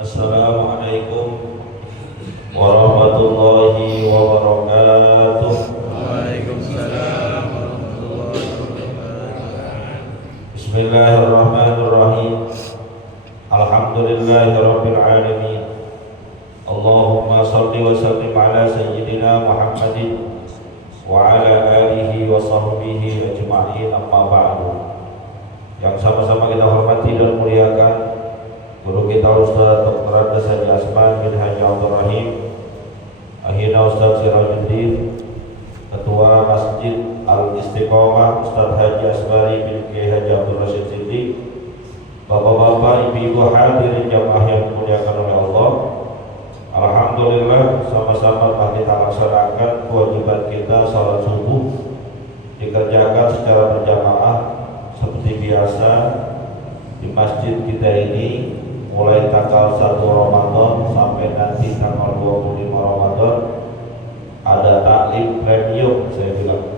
Assalamualaikum warahmatullahi wabarakatuh. Waalaikumsalam warahmatullahi wabarakatuh. Bismillahirrahmanirrahim. Alhamdulillahirabbil alamin. Allahumma shalli wa sallim ala sayyidina Muhammadin wa ala alihi wa sahbihi ajma'in, amma ba'du. Yang sama-sama kita hormati dan muliakan guru kita Ustaz Dr. Andes Haji Asman bin Haji Abdul Rahim, Akhina Ustaz Sirajuddin, Ketua Masjid Al-Istiqomah Ustaz Haji Asbari bin Kiai Haji Abdul Rashid Siddiq, bapak-bapak, ibu-ibu hadirin jamaah yang dimuliakan oleh Allah. Alhamdulillah, sama-sama telah kita laksanakan kewajiban kita salat subuh, dikerjakan secara berjamaah seperti biasa di masjid kita ini, mulai tanggal 1 Ramadan sampai nanti tanggal 25 Ramadan ada taklim premium. Saya bilang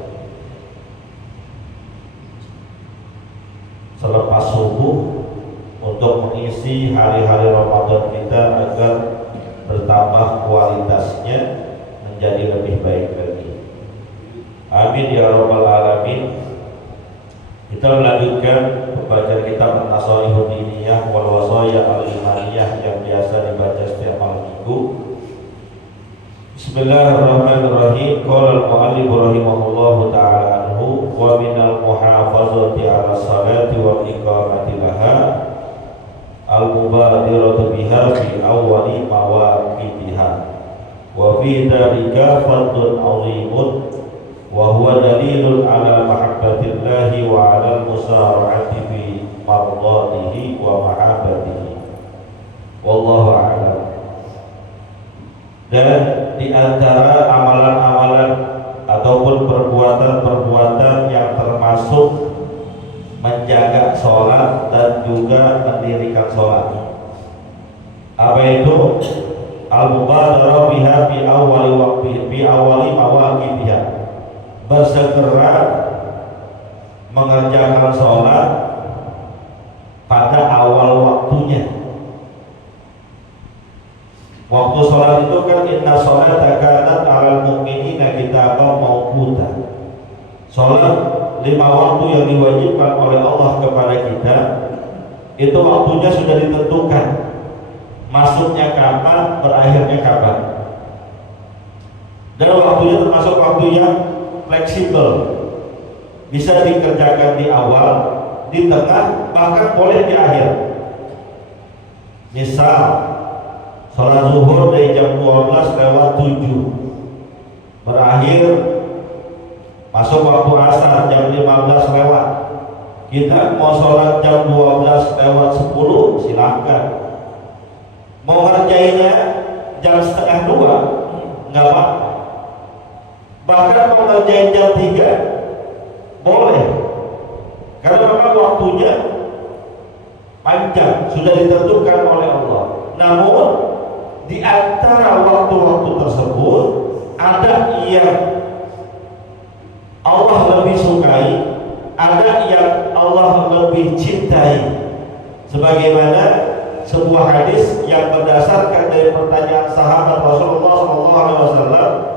selepas subuh untuk mengisi hari-hari Ramadan kita agar bertambah kualitasnya menjadi lebih baik lagi. Amin ya rabbal alamin. Kita melanjutkan pembacaan kitab An-Nasaihud Diniyah wal Wasaya Al-Imaniyah yang biasa dibaca setiap malam minggu. Bismillahirrahmanirrahim. Qala al-mu'allif rahimahullahu ta'ala anhu wa minal muhafazati 'ala salati wal iqamati laha al-mubadiratu biha fi awwali mawaqitiha wa fi dhalika fadlun 'azimun wa huwa dalilun 'ala mahabbatillahi wa 'ala al-musara'ati fi mardatihi wa mahabbatihi. Wallahu a'lam. Dan di antara amalan-amalan ataupun perbuatan-perbuatan yang termasuk menjaga sholat dan juga mendirikan sholat, apa itu? Al-mubadarah biha fi awwali waqti fi awwali mawaqitiha, bersegera mengerjakan sholat pada awal waktunya. Waktu sholat itu kan inna sholata kanat 'alal mu'minina kitaban mawquta. Sholat 5 waktu yang diwajibkan oleh Allah kepada kita itu waktunya sudah ditentukan, masuknya kapan, berakhirnya kapan. Dan waktunya termasuk waktu yang fleksibel, bisa dikerjakan di awal, di tengah, bahkan boleh di akhir. Misal sholat zuhur dari jam 12:07 berakhir masuk waktu asar jam 15 lewat. Kita mau sholat jam 12:10 silahkan. Mau ngerjainnya jam 1:30 nggak apa-apa. Bahkan mau ngerjain jam 3 boleh, karena memang waktunya panjang, sudah ditentukan oleh Allah. Namun di antara waktu-waktu tersebut ada yang Allah lebih sukai, ada yang Allah lebih cintai. Sebagaimana sebuah hadis yang berdasarkan dari pertanyaan sahabat Rasulullah SAW.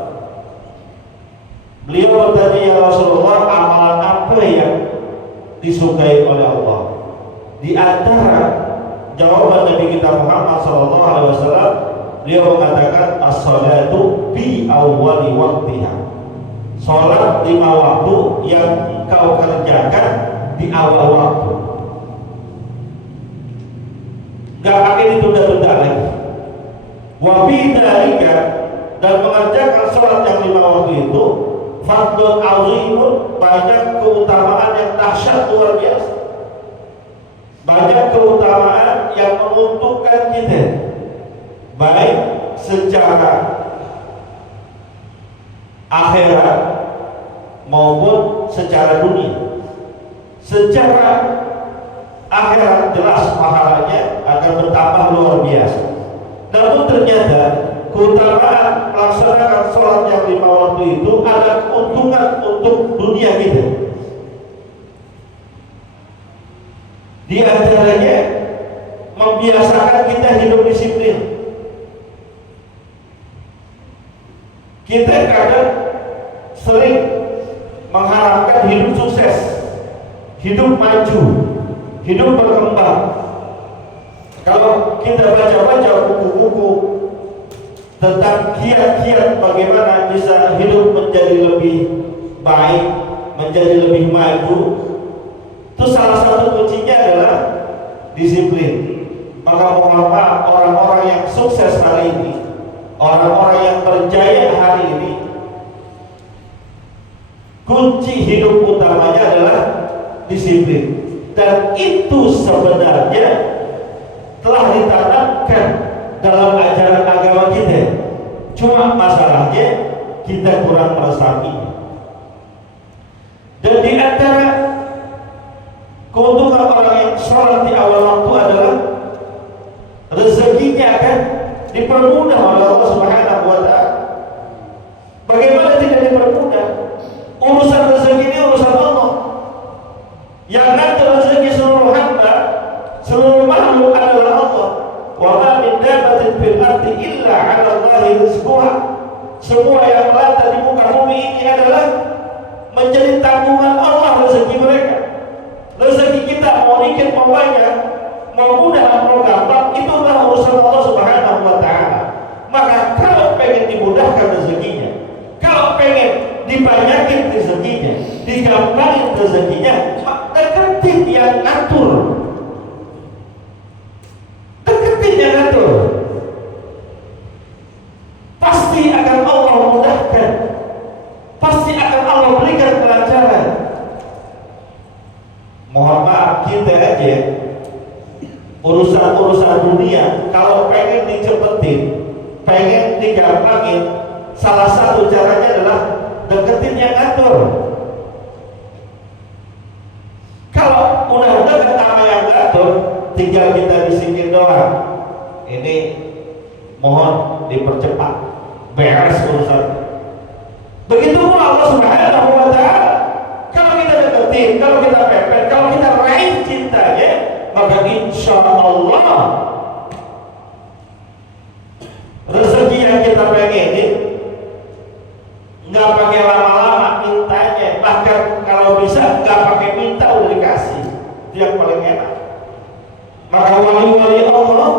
Beliau bertanya, ya Rasulullah, amalan apa yang disukai oleh Allah? Di antara jawaban Nabi kita Muhammad SAW, beliau mengatakan as-salatu bi awwali waqtiha. Salat 5 waktu yang kau kerjakan di awal waktu, gak pakai ditunda-tunda lagi. Wa bi dzalika, dan mengerjakan salat yang 5 waktu itu fadlun 'azimun, banyak keutamaan yang dahsyat luar biasa. Banyak keutamaan yang menguntungkan kita, baik secara akhirat maupun secara dunia. Secara akhirat jelas pahalanya akan bertambah luar biasa. Namun ternyata keutamaan melaksanakan sholat yang 5 waktu itu ada keuntungan untuk dunia kita. Di antaranya membiasakan kita hidup disiplin. Kita kadang sering mengharapkan hidup sukses, hidup maju, hidup berkembang. Kalau kita baca-baca buku-buku tentang kiat-kiat bagaimana bisa hidup menjadi lebih baik, menjadi lebih maju, itu salah satu kuncinya adalah disiplin. Maka mohon maaf, orang-orang yang sukses hari ini, orang-orang yang berjaya hari ini, kunci hidup utamanya adalah disiplin. Dan itu sebenarnya telah ditanamkan dalam ajaran agama kita. Cuma masalahnya kita kurang meresapinya. Dan di antara keuntungan orang yang sholat di awal waktu adalah rezekinya akan dipermudah oleh Allah Subhanahu wa Ta'ala. Bagaimana tidak dipermudah? Urusan rezeki ini urusan Allah. Yang ngatur rezeki seluruh hamba, seluruh makhluk adalah Allah. Wa ma min dabbatin fil ardi illa 'ala Allahi rizquha. Semua yang melata di muka bumi ini adalah menjadi tanggungan Allah rezeki mereka. Rezeki kita mau dikit mau banyak, mau mudah mau gampang, itu adalah urusan Allah Subhanahu wa Ta'ala. Maka kalau pengen dimudahkan rezekinya, kalau pengen dibanyakin rezekinya, digampangin rezekinya, deketin yang ngatur. Deketin yang ngatur. Pasti akan Allah mudahkan. Pasti akan Allah berikan kelancaran. Mohon maaf, kita aja urusan-urusan dunia kalau pengen dicepetin, pengen digampangin, salah satu caranya adalah deketin yang ngatur. Kalau udah deket sama yang ngatur, tinggal kita bisikin doang, ini mohon dipercepat, beres urusan. Begitu pun Allah Subhanahu wa Ta'ala. Kalau kita deketin, kalau kita pepet, kalau kita raih cintanya, maka insya Allah rezeki yang kita pengenin nggak pakai lama-lama mintanya, bahkan kalau bisa nggak pakai minta udah dikasih. Itu yang paling enak. Maka wali-wali Allah,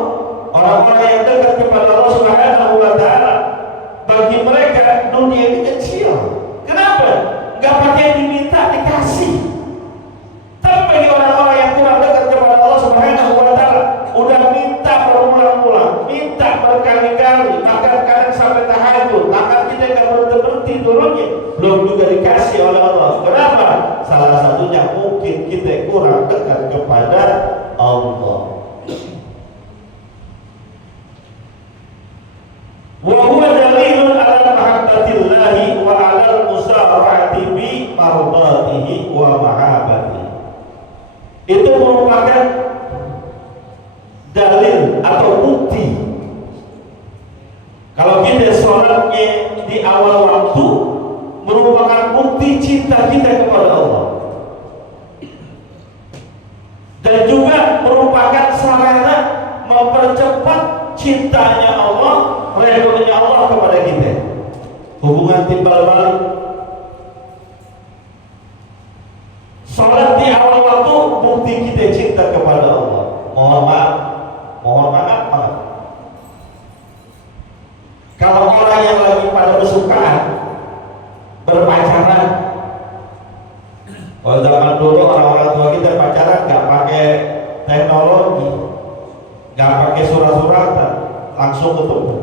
orang-orang yang dekat kepada Allah Subhanahu wa Ta'ala, bagi mereka dunia ini kecil. Kenapa? Nggak pakai diminta, dikasih. Tapi bagi orang-orang yang kurang dekat kepada Allah Subhanahu wa Ta'ala, udah minta berulang-ulang, minta berkali-kali, bahkan kadang sampai tahajud, tangan kita nggak berhenti turunnya, belum juga dikasih oleh Allah. Kenapa? Salah satunya mungkin kita kurang dekat kepada Allah. Wa huwa dalilun ala mahabbatillahi wa ala musara'ati bi mardatihi wa mahabbatihi. Itu merupakan dalil atau bukti kalau kita sholatnya di awal waktu, merupakan bukti cinta kita kepada Allah, dan juga merupakan sarana mempercepat cintanya Allah, redhonya Allah kepada kita. Hubungan timbal balik. Sholat di awal waktu bukti kita cinta kepada Allah. Mohon maaf. Kalau orang yang lagi pada bersukaan, berpacaran, kalau zaman dulu orang-orang tua kita pacaran nggak pakai teknologi, nggak pakai surat-suratan, langsung ketemu.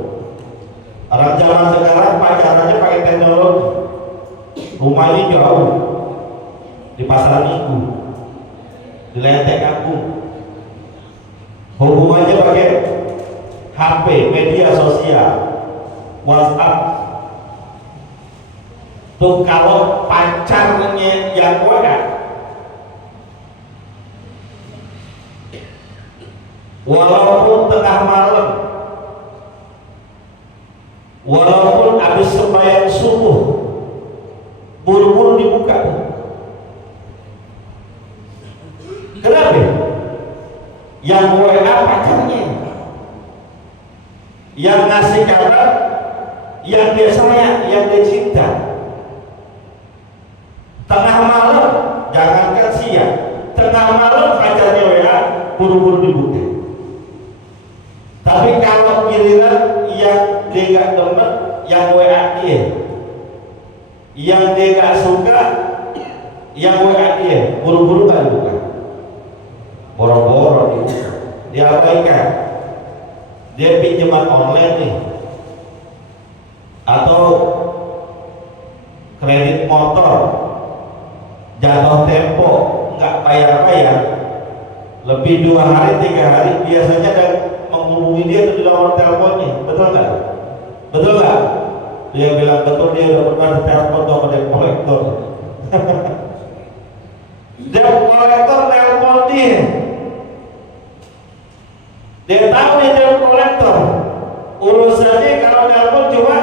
Orang zaman sekarang pacarannya pakai teknologi, rumahnya jauh, di pasar Minggu, di Lenteng Agung, hubungannya pakai HP, media sosial, WhatsApp. Tuh kalau pacarnya yang WA, walaupun tengah malam, walaupun habis sembahyang subuh, buru-buru dibuka. Kenapa? Yang WA pacar pacarnya yang ngasih kabar, yang dia sayang, yang dia cinta. Tengah malam, jangankan siang, tengah malam pacarnya WA, buru-buru dibuka. Tapi kalau giliran yang dia gak demen, yang WA dia, yang dia gak suka, yang WA dia, buru-buru gak dibuka, boro-boro dibuka, diabaikan. Dia pinjaman online nih, atau kredit motor, jatuh tempo, nggak bayar-bayar, lebih 2 hari 3 hari, biasanya ada menghubungi dia tuh di nomor teleponnya, betul nggak? Betul nggak? Dia bilang betul, dia udah pernah ditelepon sama debt collector. Debt collector telepon dia. Dia tahu nih debt collector, urusannya kalau telepon cuma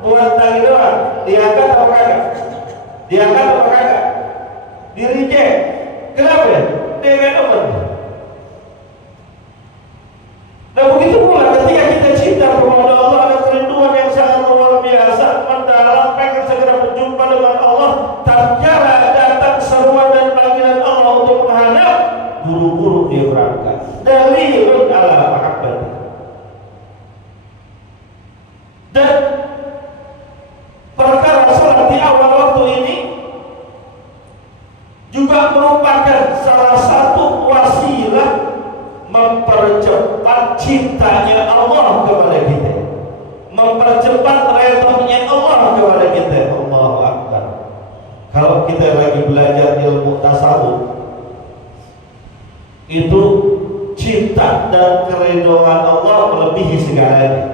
buat tagih doang, diangkat apa kagak? Diangkat apa kagak? Di reject. Kenapa ya? Dia nggak demen. Nah begitu pula ketika kita cinta kepada Allah, ada kerinduan yang sangat luar biasa, mendalam, pengen segera berjumpa dengan Allah, tatkala datang seruan dan panggilan Allah untuk menghadap, buru-buru dia berangkat. Dalilun ala mahabbati. Dan perkara salat di awal waktu ini juga merupakan salah satu wasilah mempercepat cintanya Allah kepada kita, mempercepat redhonya Allah kepada kita. Allahu Akbar. Kalau kita lagi belajar ilmu tasawuf, itu cinta dan keridhaan Allah melebihi segalanya.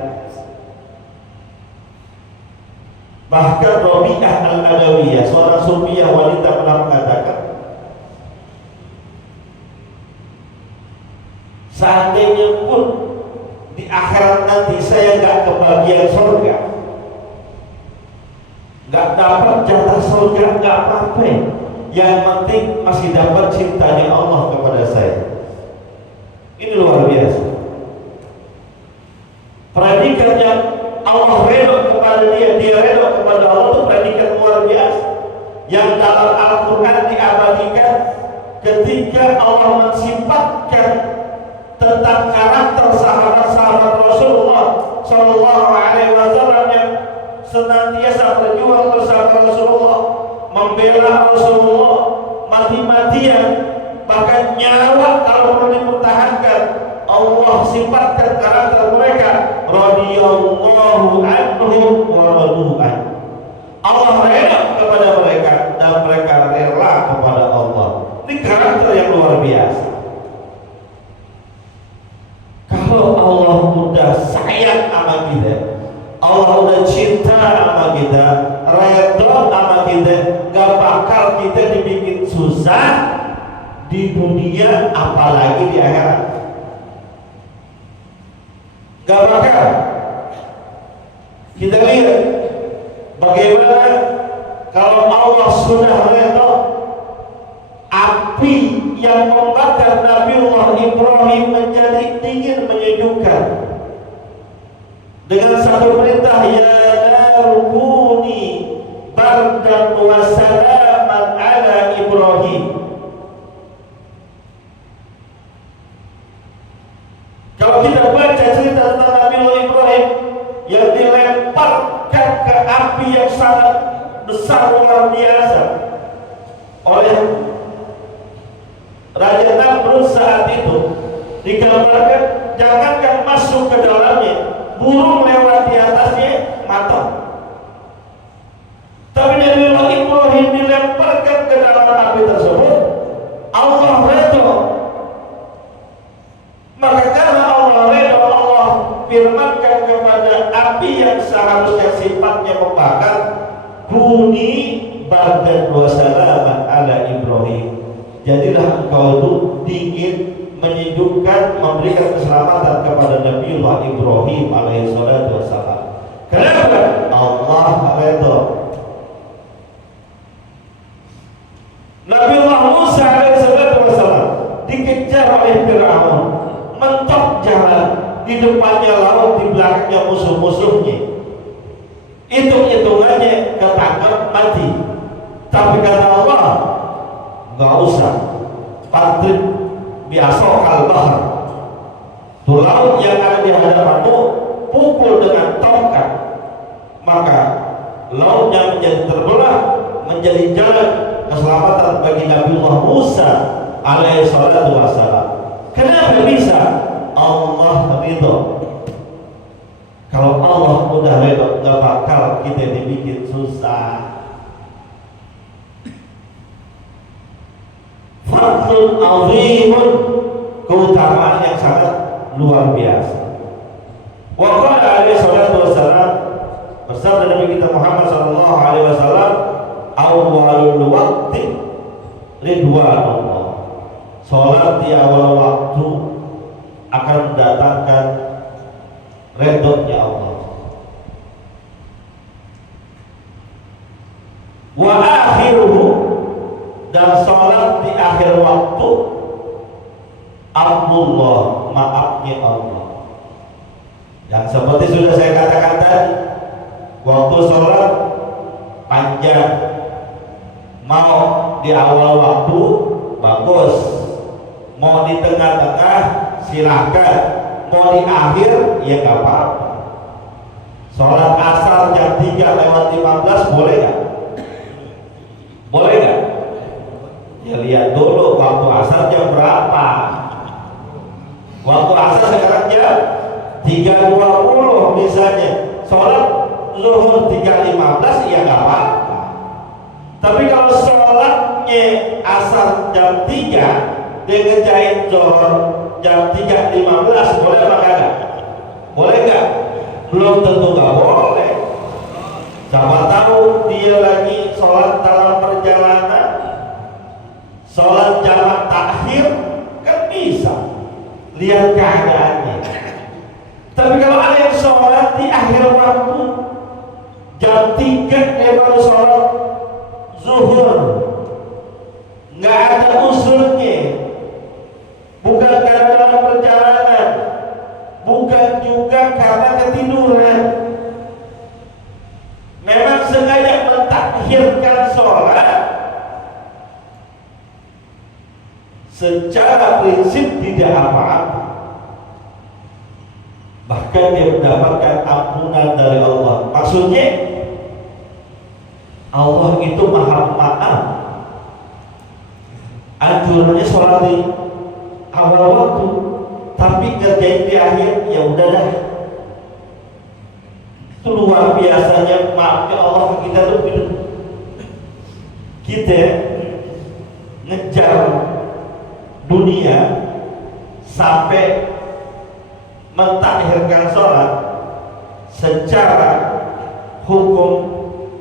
Bahkan Rabi'ah Al-Adawiyah, seorang sufiah wanita, pernah mengatakan, seandainya pun di akhirat nanti saya nggak kebagian surga, nggak dapat jatah surga, nggak apa-apa, yang penting masih dapat cintanya Allah kepada saya. Ini luar biasa. Predikat yang Allah redha kepada dia, dia redha kepada Allah, itu predikat luar biasa yang dalam Al-Quran diabadikan ketika Allah mensifatkan tentang karakter sahabat-sahabat Rasulullah Shallallahu Alaihi Wasallam yang senantiasa berjuang bersama Rasulullah, membela Rasulullah mati-matian, bahkan nyawa kalau perlu dipertahankan. Allah sifatkan karakter mereka, radhiyallahu anhum wa radu an. Allah rela kepada mereka dan mereka rela kepada Allah. Ini karakter yang luar biasa. Kalau Allah udah sayang sama kita, Allah udah cinta sama kita, redha sama kita, gak bakal kita dibikin susah di dunia apalagi di akhirat. Gak bakal. Kita lihat bagaimana kalau Allah sudah redha, api yang membakar Nabiullah Ibrahim menjadi dingin menyejukkan dengan satu perintah, ya narukuni bardan wa salaman ala Ibrahim. Kalau kita baca cerita tentang Nabiullah Ibrahim yang dilemparkan ke api yang sangat besar luar biasa oleh Raja Namrud saat itu, digambarkan jangankan masuk ke dalamnya, burung lewat di atasnya mati. Tapi Nabiullah Ibrahim dilemparkan ke dalam api tersebut, Allah redha. Maka karena Allah redha, Allah firmankan kepada api yang seharusnya sifatnya membakar, Kuni bardan wa salaman ala Ibrahim. Jadilah engkau itu dingin, menyejukkan, memberikan keselamatan kepada Nabiullah Ibrahim alaihi salatu wassalam. Kenapa? Allah redha. Nabiullah Musa alaihi salatu wassalam dikejar oleh Fir'aun, mentok di depannya laut, di belakangnya musuh-musuhnya. Hitung-hitungannya ketangkep mati. Tapi kata Allah, nggak usah. Fadrib bi'asokal bahr. Tuh laut yang ada di hadapanmu, pukul dengan tongkat, maka lautnya menjadi terbelah, menjadi jalan keselamatan bagi Nabiullah Musa alaihi salatu wassalam. Kenapa bisa? Allah ridho. Kalau Allah udah ridho, gak bakal kita dibikin susah. Fadlun azimun, keutamaan yang sangat luar biasa. Wa qala alaihi salatu wassalam, bersabda Nabi kita Muhammad sallallahu alaihi wasallam, awwalul waqti ridwanullah. Salat di awal waktu akan mendatangkan redha-Nya Allah. Wa akhiruhu, dan salat di akhir waktu, Abdullah, maafnya Allah. Dan seperti sudah saya katakan tadi, waktu sholat panjang, mau di awal waktu bagus, mau di tengah-tengah silahkan, mau di akhir ya gak apa-apa. Sholat asar jam 3:15 boleh gak? Boleh gak? Ya lihat dulu waktu asar jam berapa. Waktu asar sekarang jam 3:20 misalnya, sholat zuhur 3:15 ya gak apa-apa. Tapi kalau sholatnya asar jam 3 dia ngejain zuhur jam 3:15, boleh apa kagak? Boleh gak? Belum tentu gak boleh. Siapa tahu dia lagi sholat dalam perjalanan, sholat jamak takhir, kan bisa lihat keadaannya. Tapi kalau ada yang sholat di akhir waktu, jam 3 dia baru sholat zuhur, nggak ada usulnya, bukan karena dalam perjalanan, bukan juga karena ketiduran, memang sengaja mentakhirkan sholat, secara prinsip tidak apa-apa. Bahkan dia mendapatkan ampunan dari Allah. Maksudnya Allah itu maha maaf. Anjurannya sholat di awal waktu, tapi ngerjain di akhir, ya udah dah. Itu luar biasanya maafnya Allah kita tuh gitu. Kita ngejar dunia sampai mentakhirkan sholat. Secara hukum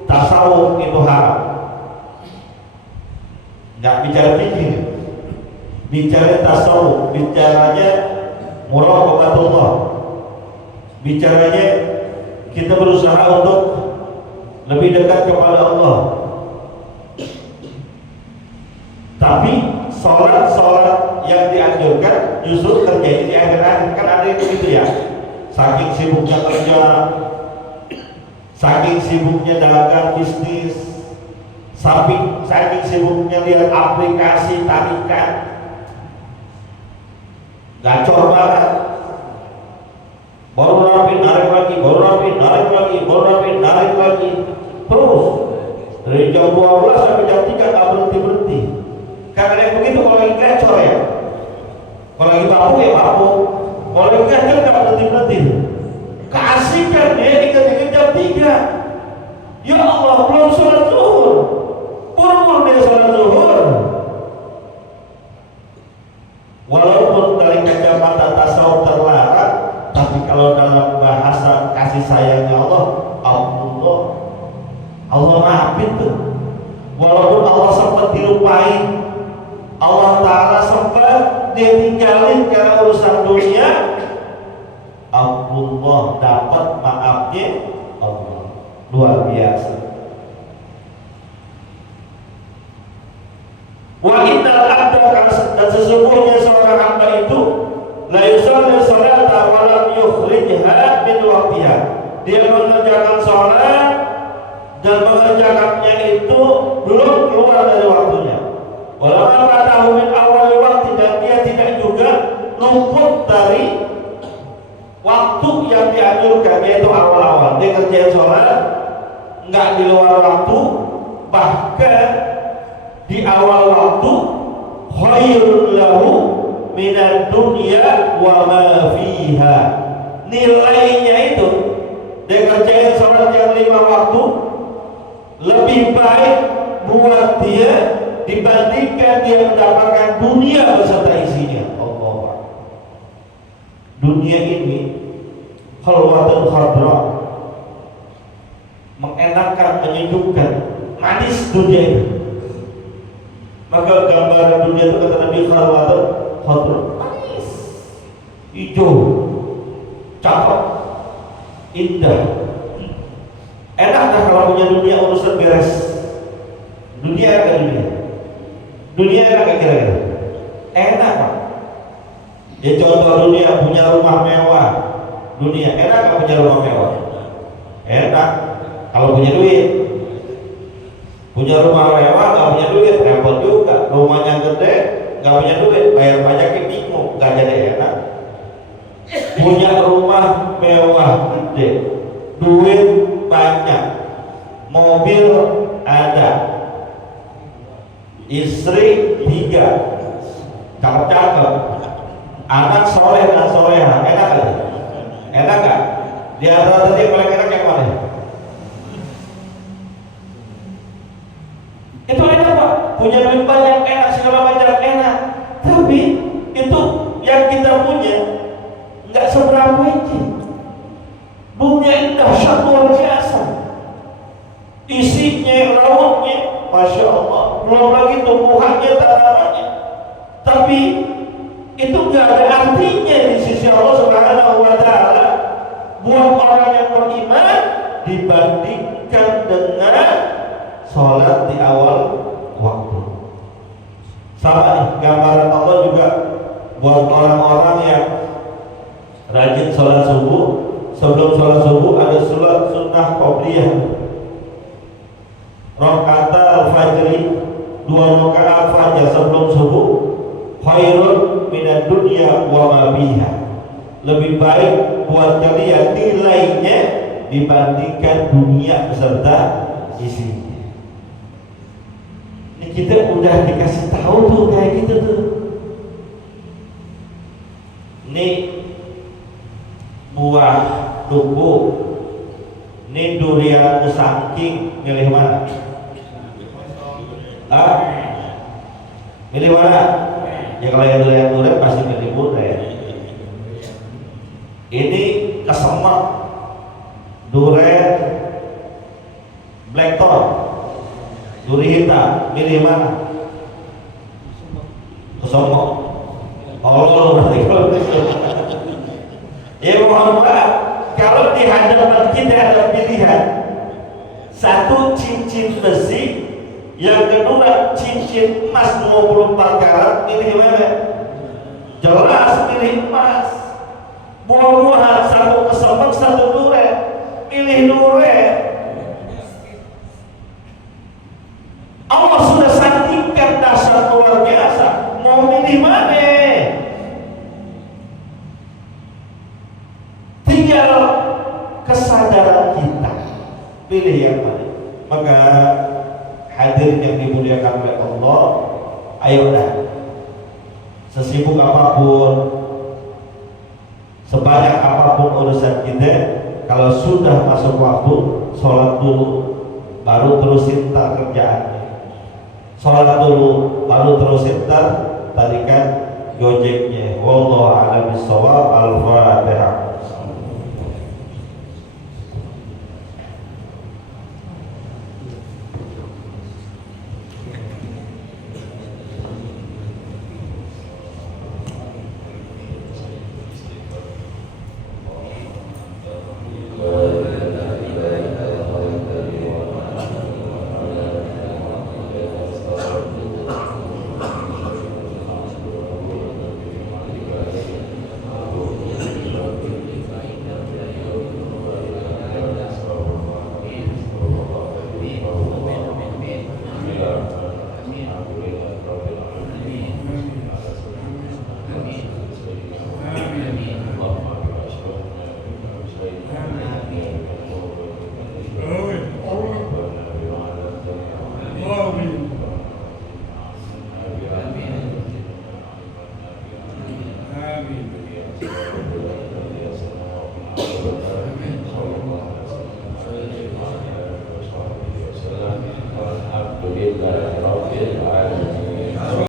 tasawuf itu haram. Nggak bicara fikih, bicara tasawuf, bicaranya muraqabatullah, bicaranya kita berusaha untuk lebih dekat kepada Allah. Tapi sholat yang dianjurkan justru terjadi di akhir-akhir. Kan ada yang begitu ya, saking sibuknya kerja, saking sibuknya dagang bisnis, saking sibuknya lihat aplikasi tarikan, gacor banget. Baru rapi narik lagi, baru rapi narik lagi, baru rapi narik lagi, terus dari jam 12 sampai jam 3 nggak berhenti. Karena yang begitu kalau lagi gacor ya, kalau lagi mabuk ya mabuk, kalau lagi gacor nggak berhenti. Keasikan dia diketik jam 3. Ya Allah, belum sholat zuhur, buru-buru dia sholat zuhur. Walaupun dari kacamata tasawuf terlarang, tapi kalau dalam bahasa kasih sayangnya Allah, Allah maafin tuh. Walaupun Allah sempat dilupain, Allah Ta'ala sempat dia tinggalin karena urusan dunia, Allah dapat maafnya Allah. Luar biasa. Wa innal abda, dan sesungguhnya seorang hamba itu la yusalli salata wa lam waqtiha. Dia mengerjakan sholat dan mengerjakannya itu belum keluar dari waktunya. Walau fatahu min awal waktu, dan dia tidak juga luput dari waktu yang dianjurkan, yaitu awal-awal. Dia kerjain sholat nggak di luar waktu, bahkan di awal waktu. Khairul lahu minad dunya wa ma fiha. Nilainya itu dia kerjain sholat yang 5 waktu lebih baik buat dia dibandingkan dia mendapatkan dunia beserta isinya. Allah. Dunia ini khalwatun khadra, mengenakan, menyejukkan, manis dunia itu. Maka gambaran dunia itu kata Nabi khalwatun khadra, manis, hijau, cakep, indah. Enak gak kalau punya dunia urusan beres? Dunia enak gak dunia? Dunia enak gak kira-kira? Enak Pak. Ya contoh dunia punya rumah mewah. Dunia enak gak punya rumah mewah? Enak kalau punya duit. Punya rumah mewah gak punya duit repot juga. Rumahnya gede gak punya duit, bayar pajaknya bingung, gak jadi enak. Punya rumah mewah gede, duit banyak, mobil ada, istri 3, cakep-cakep, anak soleh dan soleha, enak gak? Enak gak? Di antara tadi yang paling enak yang mana? Itu enak Pak, punya duit banyak, enak, segala macam enak. Tapi itu yang kita punya nggak seberapa ini. Dunia ini dahsyat luar biasa. Isinya, lautnya, masya Allah. Belum lagi tumbuhannya, tanamannya. Tapi itu nggak ada artinya di sisi Allah Subhanahu Wa Taala buat orang yang beriman dibandingkan dengan sholat di awal waktu. Sama nih, gambaran Allah juga buat orang-orang yang rajin sholat subuh. Sebelum sholat subuh ada sholat sunnah qobliyah, rakaat al-fajri, 2 rakaat fajar sebelum subuh. Khairun minad dunya wa ma biha, lebih baik buat kalian nilainya dibandingkan dunia beserta isinya. Ini kita udah dikasih tahu tuh kayak gitu tuh. Ini buah duku, ini durian musangking, milih mana? Milih mana? Ya kalau yang durian pasti milih durian. Ini kesemek, durian blackthorn, duri hitam, milih mana? Kesemek. Allah berarti kalau gitu. Ya mohon maaf, kalau di hadapan kita ada pilihan, satu cincin besi, yang kedua cincin emas 24 karat, pilih mana? Jelas pilih emas. Buah-buahan, satu kesemek, satu durian, pilih durian. Allah sudah sandingkan dasar luar biasa. Mau pilih mana? Tinggal kesadaran kita pilih yang mana. Maka hadirin yang dimuliakan oleh Allah, ayolah, sesibuk apapun, sebanyak apapun urusan kita, kalau sudah masuk waktu, sholat dulu, baru terusin tar kerjaannya. Sholat dulu, baru terusin tar tarikan gojeknya. Wallahu a'lam bishawab. Al-Fatihah.